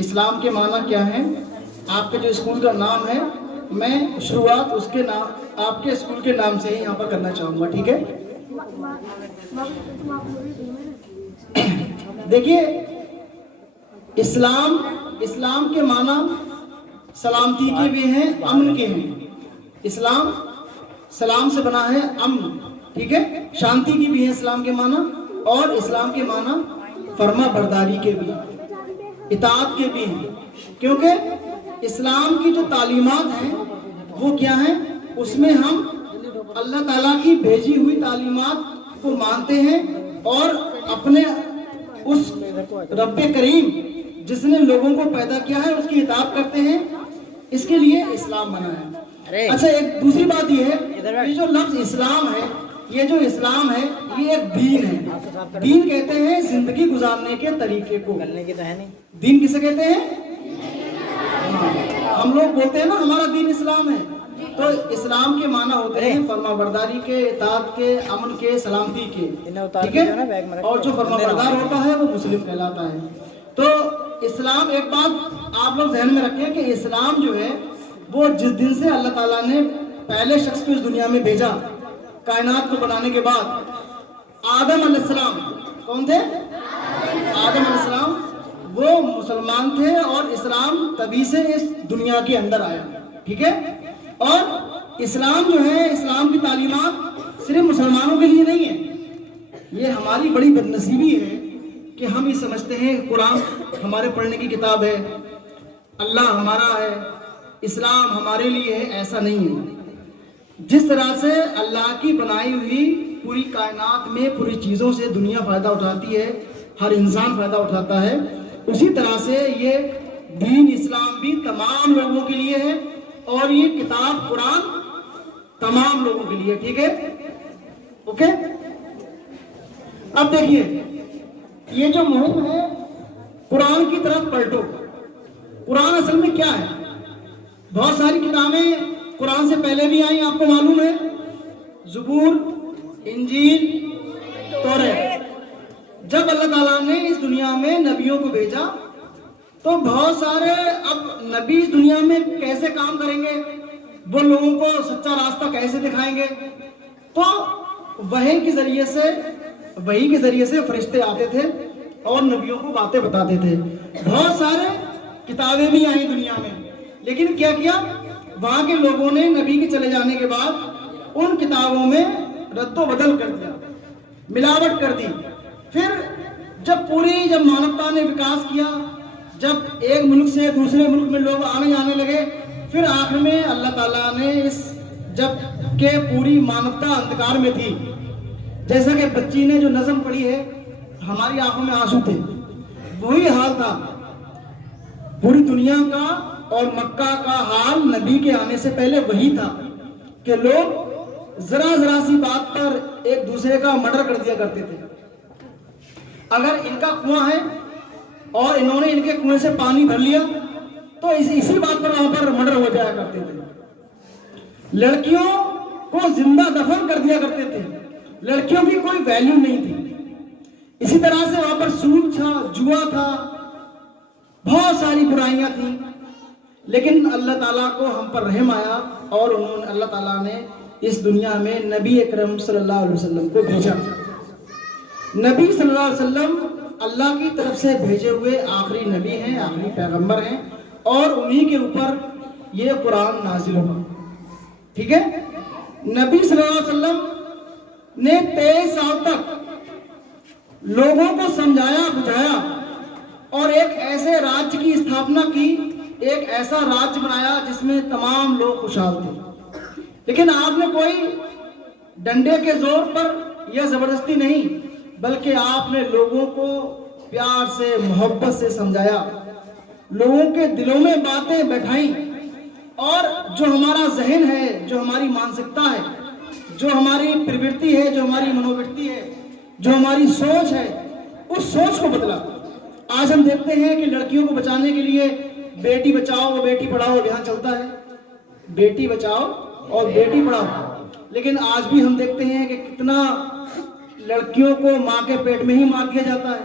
اسلام کے معنی کیا ہے؟ آپ کے جو اسکول کا نام ہے میں شروعات اس کے نام آپ کے اسکول کے نام سے ہی یہاں پر کرنا چاہوں گا، ٹھیک ہے؟ دیکھیے اسلام کے معنی سلامتی کے بھی ہیں، امن کے ہیں۔ اسلام سلام سے بنا ہے، امن، ٹھیک ہے؟ شانتی کی بھی ہے اسلام کے معنی، اور اسلام کے معنی فرما برداری کے بھی، اطاعت کے بھی ہیں، کیونکہ اسلام کی جو تعلیمات ہیں وہ کیا ہیں؟ اس میں ہم اللہ تعالیٰ کی بھیجی ہوئی تعلیمات کو مانتے ہیں اور اپنے اس رب کریم جس نے لوگوں کو پیدا کیا ہے اس کی اطاعت کرتے ہیں، اس کے لیے اسلام بنا ہے۔ اچھا، ایک دوسری بات یہ ہے، یہ جو لفظ اسلام ہے، یہ جو اسلام ہے یہ ایک دین ہے۔ دین کہتے ہیں زندگی گزارنے کے طریقے کو۔ دین کسے کہتے ہیں؟ ہم لوگ بولتے ہیں نا ہمارا دین اسلام ہے، تو اسلام کے معنی ہوتے ہیں فرما برداری کے، اطاعت کے، امن کے، سلامتی کے، ٹھیک ہے؟ اور جو فرما بردار ہوتا ہے وہ مسلم کہلاتا ہے۔ تو اسلام، ایک بات آپ لوگ ذہن میں رکھیں کہ اسلام جو ہے وہ جس دن سے اللہ تعالیٰ نے پہلے شخص کو اس دنیا میں بھیجا کائنات کو بنانے کے بعد، آدم علیہ السلام کون تھے؟ آدم علیہ السلام وہ مسلمان تھے، اور اسلام تبھی سے اس دنیا کے اندر آیا، ٹھیک ہے؟ اور اسلام جو ہے، اسلام کی تعلیمات صرف مسلمانوں کے لیے نہیں ہے۔ یہ ہماری بڑی بدنصیبی ہے کہ ہم یہ سمجھتے ہیں قرآن ہمارے پڑھنے کی کتاب ہے، اللہ ہمارا ہے، اسلام ہمارے لیے ہے۔ ایسا نہیں ہے۔ جس طرح سے اللہ کی بنائی ہوئی پوری کائنات میں پوری چیزوں سے دنیا فائدہ اٹھاتی ہے، ہر انسان فائدہ اٹھاتا ہے، اسی طرح سے یہ دین اسلام بھی تمام لوگوں کے لیے ہے، اور یہ کتاب قرآن تمام لوگوں کے لیے، ٹھیک ہے؟ اوکے؟ اب دیکھیے یہ جو مہم ہے قرآن کی طرف پلٹو۔ قرآن اصل میں کیا ہے؟ بہت ساری کتابیں قرآن سے پہلے بھی آئیں، آپ کو معلوم ہے، زبور، انجیل، توریت۔ جب اللہ تعالیٰ نے اس دنیا میں نبیوں کو بھیجا تو بہت سارے، اب نبی اس دنیا میں کیسے کام کریں گے، وہ لوگوں کو سچا راستہ کیسے دکھائیں گے، تو وحی کے ذریعے سے فرشتے آتے تھے اور نبیوں کو باتیں بتاتے تھے۔ بہت سارے کتابیں بھی آئیں دنیا میں، لیکن کیا کیا وہاں کے لوگوں نے نبی کے چلے جانے کے بعد ان کتابوں میں رد و بدل کر دیا، ملاوٹ کر دی۔ پھر جب مانوتا نے وکاس کیا، جب ایک ملک سے دوسرے ملک میں لوگ آنے جانے لگے، پھر آخر میں اللہ تعالیٰ نے جب کہ پوری مانوتا اندھکار میں تھی، جیسا کہ بچی نے جو نظم پڑھی ہے، ہماری آنکھوں میں آنسو تھے، وہی حال تھا پوری دنیا کا اور مکہ کا حال نبی کے آنے سے پہلے وہی تھا کہ لوگ ذرا سی بات پر ایک دوسرے کا مرڈر کر دیا کرتے تھے۔ اگر ان کا کنواں ہے اور انہوں نے ان کے کنویں سے پانی بھر لیا تو اسی بات پر وہاں پر مرڈر ہو جایا کرتے تھے۔ لڑکیوں کو زندہ دفن کر دیا کرتے تھے، لڑکیوں کی کوئی ویلیو نہیں تھی۔ اسی طرح سے وہاں پر سود تھا، جوا تھا، بہت ساری برائیاں تھیں، لیکن اللہ تعالیٰ کو ہم پر رحم آیا اور اللہ تعالیٰ نے اس دنیا میں نبی اکرم صلی اللہ علیہ وسلم کو بھیجا۔ نبی صلی اللہ علیہ وسلم اللہ کی طرف سے بھیجے ہوئے آخری نبی ہیں، آخری پیغمبر ہیں، اور انہی کے اوپر یہ قرآن نازل ہوا، ٹھیک ہے؟ نبی صلی اللہ علیہ وسلم نے 23 سال تک لوگوں کو سمجھایا بجھایا اور ایک ایسے راج کی استھاپنا کی، ایک ایسا راج بنایا جس میں تمام لوگ خوشحال تھے۔ لیکن آپ نے کوئی ڈنڈے کے زور پر یا زبردستی نہیں، بلکہ آپ نے لوگوں کو پیار سے، محبت سے سمجھایا، لوگوں کے دلوں میں باتیں بیٹھائیں، اور جو ہمارا ذہن ہے، جو ہماری مانسکتا ہے، جو ہماری پروٹی ہے، جو ہماری منوورتی ہے، جو ہماری سوچ ہے، اس سوچ کو بدلا۔ آج ہم دیکھتے ہیں کہ لڑکیوں کو بچانے کے لیے بیٹی بچاؤ بیٹی پڑھاؤ یہاں چلتا ہے، بیٹی بچاؤ اور بیٹی پڑھاؤ، لیکن آج بھی ہم دیکھتے ہیں کہ کتنا لڑکیوں کو ماں کے پیٹ میں ہی مار دیا جاتا ہے۔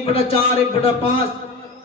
1/4, 1/5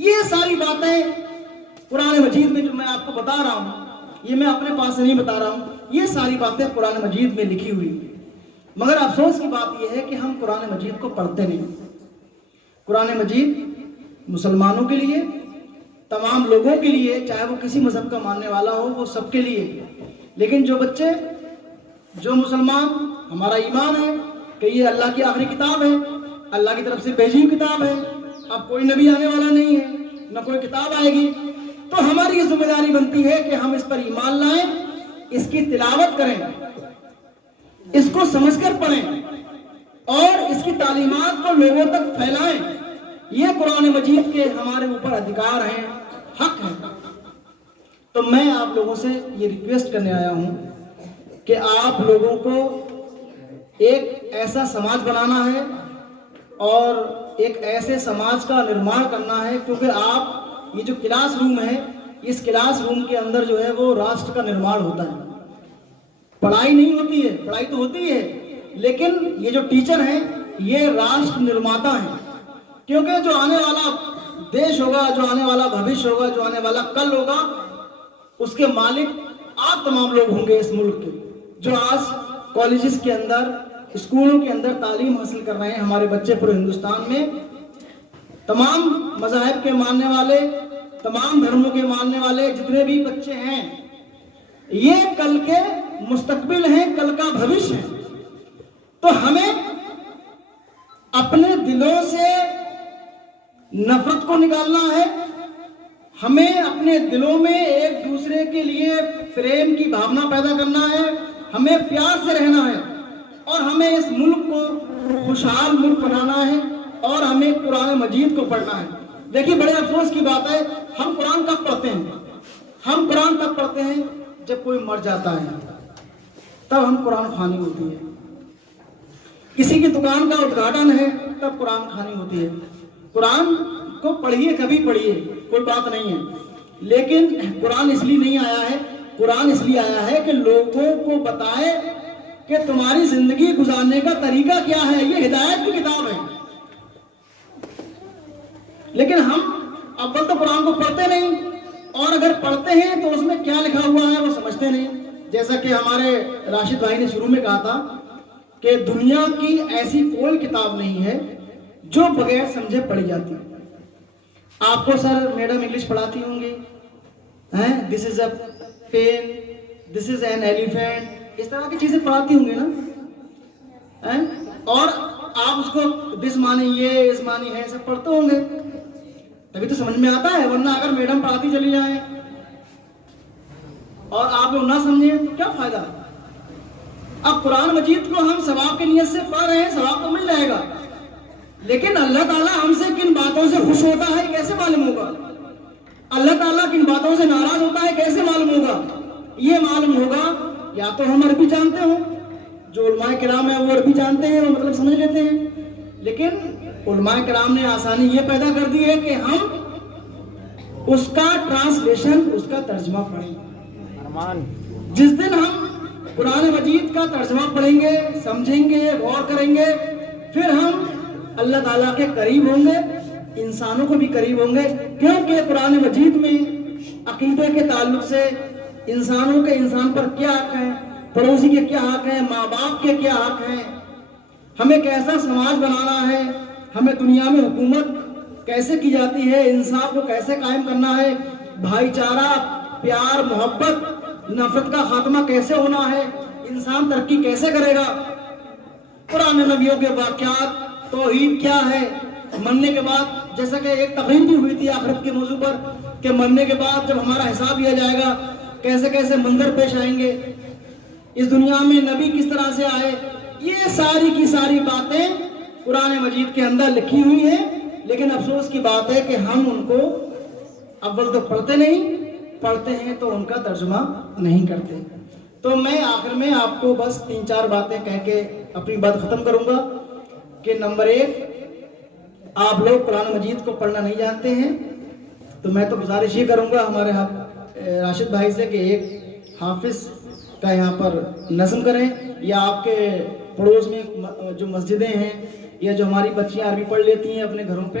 یہ ساری باتیں قرآن مجید میں جو میں آپ کو بتا رہا ہوں، یہ میں اپنے پاس سے نہیں بتا رہا ہوں، یہ ساری باتیں قرآن مجید میں لکھی ہوئی. مگر افسوس کی بات یہ ہے کہ ہم قرآن مجید کو پڑھتے نہیں. قرآن مجید مسلمانوں کے لیے، تمام لوگوں کے لیے، چاہے وہ کسی مذہب کا ماننے والا ہو، وہ سب کے لیے. لیکن جو بچے، جو مسلمان، ہمارا ایمان ہے کہ یہ اللہ کی آخری کتاب ہے، اللہ کی طرف سے بھیجی ہوئی کتاب ہے، اب کوئی نبی آنے والا نہیں ہے، نہ کوئی کتاب آئے گی، تو ہماری یہ ذمہ داری بنتی ہے کہ ہم اس پر ایمان لائیں، اس کی تلاوت کریں، اس کو سمجھ کر پڑھیں اور اس کی تعلیمات کو لوگوں تک پھیلائیں. یہ قرآن مجید کے ہمارے اوپر ادھیکار ہیں، حق ہیں. تو میں آپ لوگوں سے یہ ریکویسٹ کرنے آیا ہوں کہ آپ لوگوں کو ایک ایسا سماج بنانا ہے اور ایک ایسے سماج کا نرمان کرنا ہے، کیونکہ آپ یہ جو کلاس روم ہے، اس کلاس روم کے اندر جو ہے وہ راشٹر کا نرمان ہوتا ہے. پڑھائی نہیں ہوتی ہے، پڑھائی تو ہوتی ہے، لیکن یہ جو ٹیچر ہیں یہ راشٹر نرماتا ہیں. کیونکہ جو آنے والا دیش ہوگا، جو آنے والا بھوش ہوگا، جو آنے والا کل ہوگا، اس کے مالک آپ تمام لوگ ہوں گے اس ملک کے. جو آج کالجز کے اندر، اسکولوں کے اندر تعلیم حاصل کر رہے ہیں ہمارے بچے پورے ہندوستان میں، تمام مذاہب کے ماننے والے، تمام دھرموں کے ماننے والے جتنے بھی بچے ہیں، یہ کل کے مستقبل ہیں، کل کا بھوش ہے. تو ہمیں اپنے دلوں سے نفرت کو نکالنا ہے، ہمیں اپنے دلوں میں ایک دوسرے کے لیے پریم کی بھاونا پیدا کرنا ہے، ہمیں پیار سے رہنا ہے اور ہمیں اس ملک کو خوشحال ملک بنانا ہے اور ہمیں قرآن مجید کو پڑھنا ہے. دیکھیے بڑے افسوس کی بات ہے، ہم قرآن کب پڑھتے ہیں؟ ہم قرآن تب پڑھتے ہیں جب کوئی مر جاتا ہے، تب ہم قرآن خوانی ہوتی ہے. کسی کی دکان کا ادگھاٹن ہے تب قرآن خوانی ہوتی ہے. قرآن کو پڑھیے، کبھی پڑھیے، کوئی بات نہیں ہے، لیکن قرآن اس لیے نہیں آیا ہے. قرآن اس لیے آیا ہے کہ لوگوں کو بتائے کہ تمہاری زندگی گزارنے کا طریقہ کیا ہے. یہ ہدایت کی کتاب ہے. لیکن ہم اول تو قرآن کو پڑھتے نہیں، اور اگر پڑھتے ہیں تو اس میں کیا لکھا ہوا ہے وہ سمجھتے نہیں. جیسا کہ ہمارے راشد بھائی نے شروع میں کہا تھا کہ دنیا کی ایسی کوئی کتاب نہیں ہے جو بغیر سمجھے پڑھی جاتی. آپ کو سر میڈم انگلش پڑھاتی ہوں گی، this is a pen, this is an elephant, اس طرح کی چیزیں پڑھاتی ہوں گی نا، اور آپ اس کو دس مانی یہ، اس مانی ہے، سب پڑھتے ہوں گے، تبھی تو سمجھ میں آتا ہے. ورنہ اگر میڈم پڑھاتی چلی جائیں اور آپ لوگ نہ سمجھیں تو کیا فائدہ. اب قرآن مجید کو ہم ثواب کی نیت سے پڑھ رہے ہیں، ثواب تو مل جائے گا، لیکن اللہ تعالیٰ ہم سے کن باتوں سے خوش ہوتا ہے کیسے معلوم ہوگا؟ اللہ تعالیٰ کن باتوں سے ناراض ہوتا ہے کیسے معلوم ہوگا؟ یہ معلوم ہوگا یا تو ہم عربی جانتے ہوں، جو علماء کرام ہیں وہ عربی جانتے ہیں، وہ مطلب سمجھ لیتے ہیں، لیکن علماء کرام نے آسانی یہ پیدا کر دی ہے کہ ہم اس کا ٹرانسلیشن، اس کا ترجمہ پڑھیں. جس دن ہم قرآن مجید کا ترجمہ پڑھیں گے، سمجھیں گے، غور کریں گے، پھر ہم اللہ تعالیٰ کے قریب ہوں گے، انسانوں کو بھی قریب ہوں گے. کیونکہ قرآن مجید میں عقیدے کے تعلق سے انسانوں کے انسان پر کیا حق ہیں، پڑوسی کے کیا حق ہیں، ماں باپ کے کیا حق ہیں، ہمیں کیسا سماج بنانا ہے، ہمیں دنیا میں حکومت کیسے کی جاتی ہے، انصاف کو کیسے قائم کرنا ہے، بھائی چارہ، پیار، محبت، نفرت کا خاتمہ کیسے ہونا ہے، انسان ترقی کیسے کرے گا، قرآن نبیوں کے واقعات، توحید کیا ہے، مرنے کے بعد، جیسا کہ ایک تقریر بھی ہوئی تھی آخرت کے موضوع پر کہ مرنے کے بعد جب ہمارا حساب لیا جائے گا کیسے کیسے منظر پیش آئیں گے، اس دنیا میں نبی کس طرح سے آئے. یہ ساری کی ساری باتیں قرآن مجید کے اندر لکھی ہوئی ہیں، لیکن افسوس کی بات ہے کہ ہم ان کو اول تو پڑھتے نہیں، پڑھتے ہیں تو ان کا ترجمہ نہیں کرتے. تو میں آخر میں آپ کو بس 3-4 باتیں کہہ کے اپنی بات ختم کروں گا کہ نمبر 1، آپ لوگ قرآن مجید کو پڑھنا نہیں جانتے ہیں، تو میں تو گزارش یہ کروں گا ہمارے راشد بھائی سے کہ ایک حافظ کا یہاں پر نظم کریں، یا آپ کے پڑوس میں جو مسجدیں ہیں یا جو ہماری بچیاں عربی پڑھ لیتی ہیں اپنے گھروں پہ،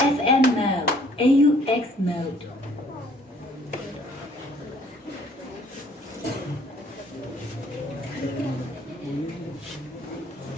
FM mode, AUX mode.